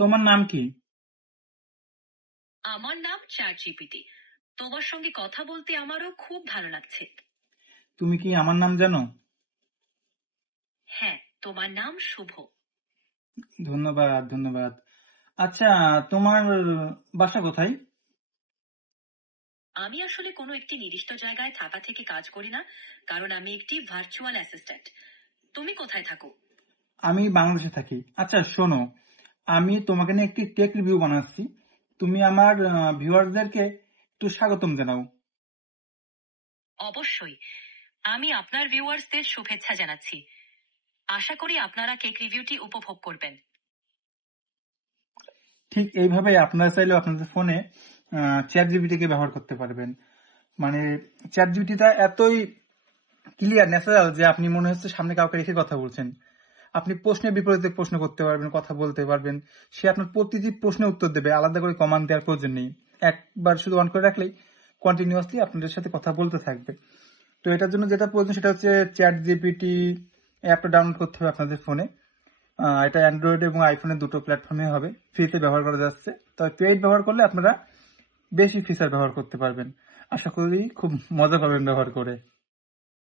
তোমার নাম কি? আমার নাম চ্যাটজিপিটি। তোমার সঙ্গে কথা বলতে আমারও খুব ভালো লাগছে। তুমি কি আমার নাম জানো? হ্যাঁ, তোমার নাম শুভ। ধন্যবাদ, ধন্যবাদ। আচ্ছা, তোমার বাসা কোথায়? আমি আসলে কোনো একটি নির্দিষ্ট জায়গায় থাকা থেকে কাজ করি না, কারণ আমি একটি ভার্চুয়াল অ্যাসিস্ট্যান্ট। তুমি কোথায় থাকো? আমি বাংলাদেশে থাকি। আচ্ছা শোনো, আমি তোমাকে নিয়ে একটি টেক রিভিউ বানাচ্ছি। তুমি আমার ভিউয়ারদেরকে একটু স্বাগতম জানাও। অবশ্যই। আমি আপনার ভিউয়ার্সদের শুভেচ্ছা জানাচ্ছি। আশা করি আপনারা কেক রিভিউটি উপভোগ করবেন। ঠিক এইভাবে আপনারা চাইলেও আপনাদের ফোনে চ্যাট জিপিটিকে ব্যবহার করতে পারবেন। মানে চ্যাট জিপিটিটা এতই ক্লিয়ার, ন্যাচারাল যে আপনি মনে হচ্ছে সামনে কাউকে রেখে কথা বলছেন। আপনি প্রশ্নের বিপরীতে প্রশ্ন করতে পারবেন, কথা বলতে পারবেন। সে আপনার প্রতিটি প্রশ্নের উত্তর দেবে, আলাদা করে কমান্ড দেওয়ার প্রয়োজন নেই। একবার শুধু অন করে রাখলেই কন্টিনিউয়াসলি আপনাদের সাথে কথা বলতে থাকবে। তো এটার জন্য যেটা প্রয়োজন সেটা হচ্ছে চ্যাট জিপিটি অ্যাপটা ডাউনলোড করতে হবে আপনাদের ফোনে। এটা অ্যান্ড্রয়েড এবং আইফোনের দুটো প্ল্যাটফর্মে হবে, ফ্রিতে ব্যবহার করা যাচ্ছে। তবে পেইড ব্যবহার করলে আপনারা বেশি ফিচার ব্যবহার করতে পারবেন। আশা করি খুব মজা পাবেন ব্যবহার করে।